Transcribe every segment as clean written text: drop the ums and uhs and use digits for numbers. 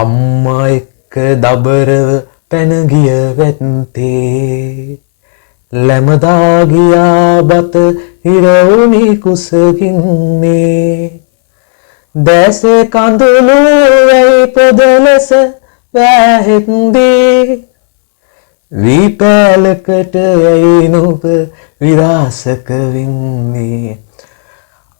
අම්මා එක්ක දබරව පැන ගිය වැත්තේ ලැමදා ගියා බත හිරවුනි කුසකින්නේ දැස කඳුළු වැයි පොදලස වැහෙත්දී විපැලකට ඇයි නොබ විරාසක වෙන්නේ.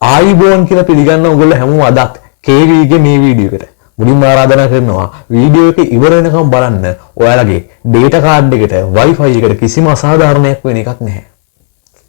ආයිබෝන් කියලා පිළිගන්න ඔයගොල්ලෝ හැමෝම අදත් KVගේ මේ වීඩියෝ එකට මුලින්ම ආරාධනා කරනවා වීඩියෝ එක ඉවර වෙනකම් බලන්න. ඔයාලගේ data card එකට Wi-Fi එකට කිසිම අසාධාරණයක් වෙන එකක් නැහැ.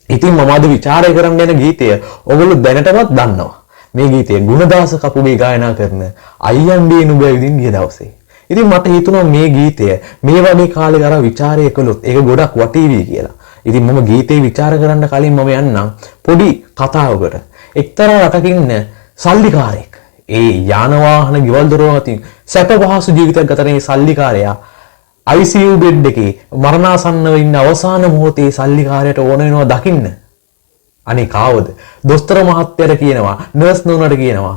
ඉතින් මම අද ਵਿਚාරය කරන්න යන ගීතය ඔයගොල්ලෝ දැනටමත් දන්නවා. මේ ගීතය ගුණදාස කපුගේ ගායනා කරන අයියන්ඩේ නුඹ විදිහින් ගිය දවසේ. ඉතින් මට හිතුණා මේ ගීතය මේ වගේ කාලෙක අර ਵਿਚාරය කළොත් ඒක ගොඩක් වටීවි කියලා. ඉතින් මම ගීතේ ਵਿਚාර කරන්න කලින් මම යන්නම් පොඩි කතාවකට. එක්තරා රටක ඉන්න සල්ලිකාරයෙක් ඒ යාන වාහන ගෙවල් දොරවල් අතින් සැප පහසු ජීවිතයක් ගත කරන සල්ලිකාරයා ICU බෙඩ් එකේ මරණාසන්නව ඉන්න අවසාන මොහොතේ සල්ලිකාරයට ඕන වෙනවා දකින්න. අනේ කාවද? දොස්තර මහත්තයාට කියනවා, නර්ස් නෝනාට කියනවා.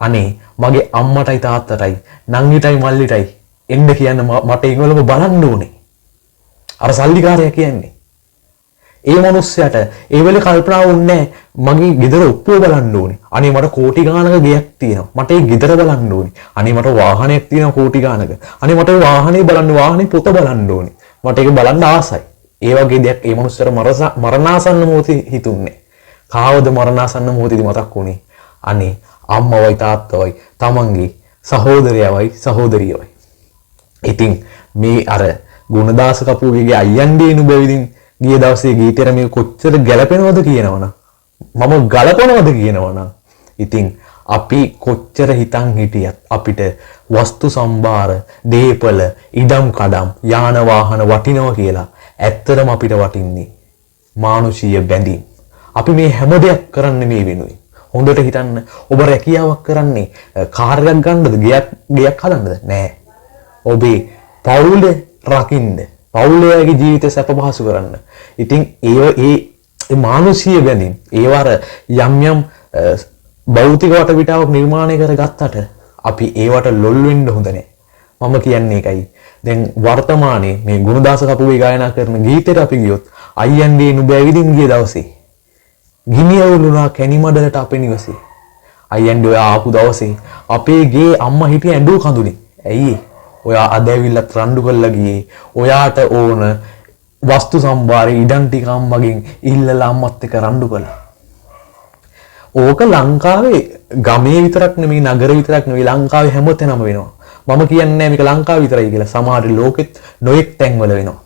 අනේ මගේ අම්මටයි තාත්තටයි නංගිටයි මල්ලිටයි එන්න කියන්න මට ඒගොල්ලෝ බලන්න ඕනේ. අර සල්ලිකාරයා කියන්නේ. ඒ මිනිස්සයාට ඒ වෙලේ කල්පනා වුණේ මගේ ගෙදර ඔප්පුව බලන්න ඕනේ. අනේ මට කෝටි ගාණක ගෙයක් තියෙනවා. මට ඒ ගෙදර බලන්න ඕනේ. අනේ මට වාහනයක් තියෙනවා කෝටි ගාණක. අනේ මට ඒ වාහනේ බලන්න වාහනේ පොත බලන්න ඕනේ. මට ඒක බලන්න ආසයි. ඒ වගේ දෙයක් ඒ මිනිස්සයාට මරණාසන්න මොහොතේ හිතුන්නේ. කාවද මරණාසන්න මොහොතේදී මතක් වුණේ? අනේ අම්මවයි තාත්තවයි තමන්ගේ සහෝදරයවයි සහෝදරියවයි. ඉතින් මේ අර ගුණදාස කපුගේ අයියන්ඩේ නුඹ විදිහින් ගිය දවසේ ගීතේට මේ කොච්චර ගැළපෙනවද කියනවනම් මම ගලපනවද කියනවනම් ඉතින් අපි කොච්චර හිතන් හිටියත් අපිට වස්තු සම්භාර දීපල ඉඩම් කඩම් යාන වාහන වටිනවා කියලා ඇත්තටම අපිට වටින්නේ මානුෂීය බැඳීම්. අපි මේ හැම දෙයක් කරන්නේ මේ වෙනුවෙන්. හොඳට හිතන්න ඔබ රැකියාවක් කරන්නේ කාර් එකක් ගන්නද ගෙයක් හදන්නද? නෑ. ඔබේ පවුල රකින්න පවුලේ ජීවිතය සැප පහසු කරන්න. ඉතින් ඒ මානුෂීය බැඳීම් ඒවර යම් භෞතික වටපිටාවක් නිර්මාණය කරගත්තට අපි ඒවට ලොල් වෙන්න හොඳ නැහැ. මම කියන්නේ ඒකයි. දැන් වර්තමානයේ මේ ගුණදාස කපුගේ ගායනා කරන ගීතයට අපි ගියොත් අයියන්ගේ නුඹ ඇවිදින් ගිය දවසේ ගිනි අවුලුණා කැණිමඩලට අපේ නිවසේ. අයියන්ගේ ඔය ආපු දවසේ අපේ ගේ අම්මා හිටිය ඇඬු කඳුනේ. ඇයි ඔයා අද ඇවිල්ලා රණ්ඩු කරලා ගියේ? ඔයාට ඕන වස්තු සම්භාරේ ඉඩම් ටික අම්මගෙන් ඉල්ලලා අම්මත් එක්ක රණ්ඩු කළා. ඕක ලංකාවේ ගමේ විතරක් නෙමෙයි නගර විතරක් නෙමෙයි ලංකාවේ හැමතැනම වෙනවා. මම කියන්නේ මේක ලංකාව විතරයි කියලා. සමහර ලෝකෙත් නොයෙක් තැන්වල වෙනවා.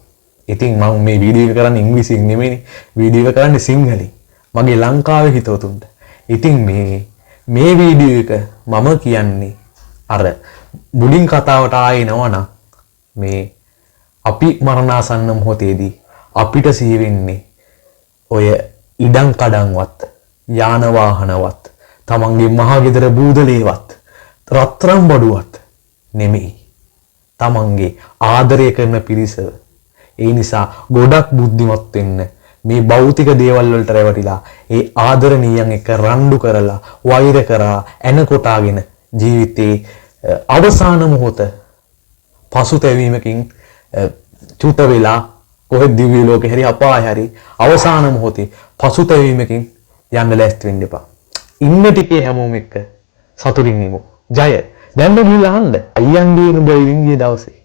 ඉතින් මම මේ වීඩියෝ එක කරන්නේ ඉංග්‍රීසියෙන් නෙමෙයි. වීඩියෝ එක කරන්නේ සිංහලෙන්. මගේ ලංකාවේ හිතවතුන්ට. ඉතින් මේ වීඩියෝ එක මම කියන්නේ අර මුලින් කතාවට ආයේ නවනම් මේ අපි මරණාසන්න මොහොතේදී අපිට සිහි වෙන්නේ ඔය ඉඩම් කඩම්වත් යාන වාහනවත් තමන්ගේ මහා ගෙදර බූදලේවත් රත්තරන් බඩුවත් නෙමෙයි. තමන්ගේ ආදරය කරන පිරිසව. ඒ නිසා ගොඩක් බුද්ධිමත් වෙන්න. මේ භෞතික දේවල් වලට රැවටිලා ඒ ආදරණීයන් එක්ක රණ්ඩු කරලා වෛර කරා එන කොටාගෙන ජීවිතේ අවසාන මොහොත පසුතැවීමකින් චුත වෙලා කොහෙද දිව්‍ය ලෝකේ හරි අපාය හරි අවසාන මොහොතේ පසුතැවීමකින් යන්න ලෑස්ති වෙන්න එපා. ඉන්න ටිකේ හැමෝම එක්ක සතුටින් ඉමු. ජය. දැන් ගිහලා අහන්න. අයියන්ගේ නුඹ විඳින දවසේ.